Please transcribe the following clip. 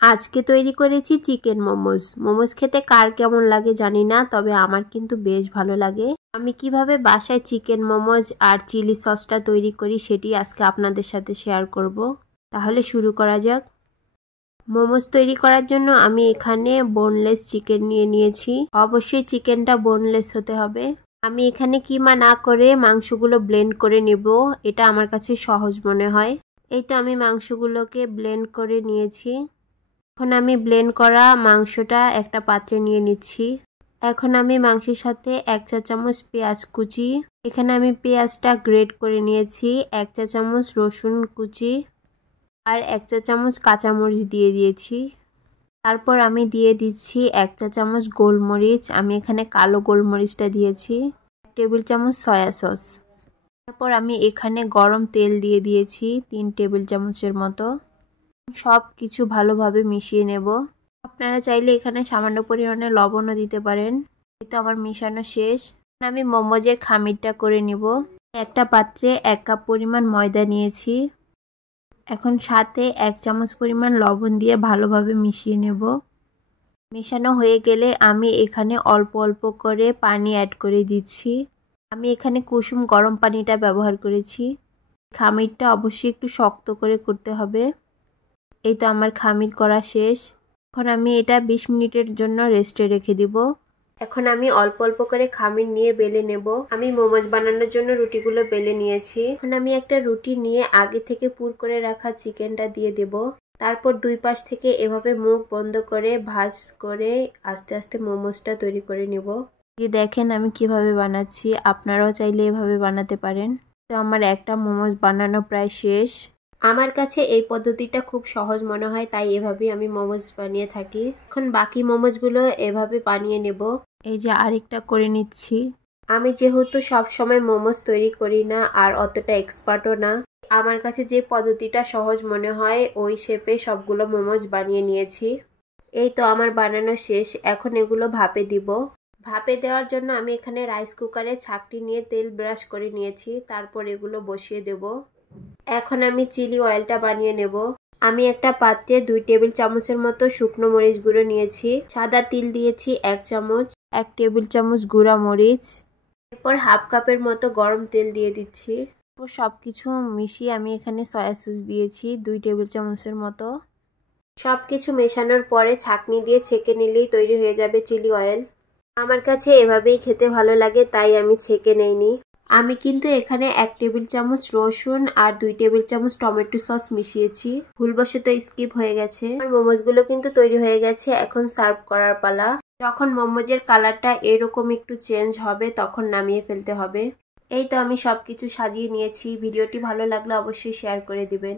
আজকে তৈরি করেছি চিকেন মোমোজ। মোমোজ খেতে কার কেমন লাগে জানি না, তবে আমার কিন্তু বেশ ভালো লাগে। আমি কিভাবে বাসায় চিকেন মোমোজ আর চিলি সসটা তৈরি করি সেটি আজকে আপনাদের সাথে শেয়ার করব। তাহলে শুরু করা যাক। মোমোজ তৈরি করার জন্য আমি এখানে বোনলেস চিকেন নিয়ে নিয়েছি। অবশ্যই চিকেনটা বোনলেস হতে হবে। আমি এখানে কিমা না করে মাংসগুলো ব্লেন্ড করে নেব, এটা আমার কাছে সহজ মনে হয়। এই তো আমি মাংসগুলোকে ব্লেন্ড করে নিয়েছি। এখন আমি ব্লেন্ড করা মাংসটা একটা পাত্রে নিয়ে নিচ্ছি। এখন আমি মাংসের সাথে 1 চা চামচ পেঁয়াজ কুচি, এখানে আমি পেঁয়াজটা গ্রেট করে নিয়েছি, 1 চা চামচ রসুন কুচি আর 1 চা চামচ কাঁচামরিচ দিয়ে দিয়েছি। তারপর আমি দিয়ে দিচ্ছি 1 চা চামচ গোলমরিচ, আমি এখানে কালো গোলমরিচটা দিয়েছি, 1 টেবিল চামচ সয়া সস। তারপর আমি এখানে গরম তেল দিয়ে দিয়েছি 3 টেবিল চামচের মতো। সব কিছু ভালোভাবে মিশিয়ে নেব। আপনারা চাইলে এখানে সামান্য পরিমাণে লবণও দিতে পারেন। এই তো আমার মিশানো শেষ। আমি মোমোজের খামিরটা করে নিব। একটা পাত্রে 1 কাপ পরিমাণ ময়দা নিয়েছি। এখন সাথে 1 চামচ পরিমাণ লবণ দিয়ে ভালোভাবে মিশিয়ে নেব। মেশানো হয়ে গেলে আমি এখানে অল্প অল্প করে পানি অ্যাড করে দিচ্ছি। আমি এখানে কুসুম গরম পানিটা ব্যবহার করেছি। খামিরটা অবশ্যই একটু শক্ত করে করতে হবে। এই তো আমার খামির করা শেষ। এখন আমি এটা 20 মিনিটের জন্য রেস্টে রেখে দিব। এখন আমি অল্প অল্প করে খামির নিয়ে বেলে নেব। আমি মোমোজ বানানোর জন্য রুটিগুলো বেলে নিয়েছি। এখন আমি একটা রুটি নিয়ে আগে থেকে পুর করে রাখা চিকেনটা দিয়ে দেব। তারপর দুই পাশ থেকে এভাবে মুখ বন্ধ করে ভাঁজ করে আস্তে আস্তে মোমোজটা তৈরি করে নিব। এই দেখেন আমি কিভাবে বানাচ্ছি, আপনারাও চাইলে এভাবে বানাতে পারেন। তো আমার একটা মোমোজ বানানো প্রায় শেষ। আমার কাছে এই পদ্ধতিটা খুব সহজ মনে হয়, তাই এভাবেই আমি মোমোজ বানিয়ে থাকি। এখন বাকি মোমোজগুলো এভাবে বানিয়ে নেব। এই যে আরেকটা করে নিচ্ছি। আমি যেহেতু সব সময় মোমোজ তৈরি করি না আর অতটা এক্সপার্টও না, আমার কাছে যে পদ্ধতিটা সহজ মনে হয় ওই শেপে সবগুলো মোমোজ বানিয়ে নিয়েছি। এই তো আমার বানানো শেষ। এখন এগুলো ভাপে দিব। ভাপে দেওয়ার জন্য আমি এখানে রাইস কুকারে ছাঁকনি নিয়ে তেল ব্রাশ করে নিয়েছি। তারপর এগুলো বসিয়ে দেব। এখন আমি চিলি অয়েলটা বানিয়ে নেব। আমি একটা পাত্রে 2 টেবিল চামচের মতো শুকনো মরিচ গুঁড়ো নিয়েছি। সাদা তিল দিয়েছি 1 চামচ, 1 টেবিল চামচ গুঁড়া মরিচ। এরপর হাফ কাপের মতো গরম তেল দিয়ে দিচ্ছি। এরপর সবকিছু মিশিয়ে আমি এখানে সয়া সস দিয়েছি 2 টেবিল চামচের মতো। সবকিছু মেশানোর পরে ছাঁকনি দিয়ে ছেঁকে নিলেই তৈরি হয়ে যাবে চিলি অয়েল। আমার কাছে এভাবেই খেতে ভালো লাগে, তাই আমি ছেঁকে নেইনি। আমি কিন্তু এখানে 1 টেবিল চামচ রসুন আর 2 টেবিল চামচ টমেটো সস মিশিয়েছি, ভুলবশত স্কিপ হয়ে গেছে। আর মোমোজগুলো কিন্তু তৈরি হয়ে গেছে। এখন সার্ভ করার পালা। যখন মোমোজের কালারটা এরকম একটু চেঞ্জ হবে তখন নামিয়ে ফেলতে হবে। এই তো আমি সবকিছু সাজিয়ে নিয়েছি। ভিডিওটি ভালো লাগলে অবশ্যই শেয়ার করে দিবেন।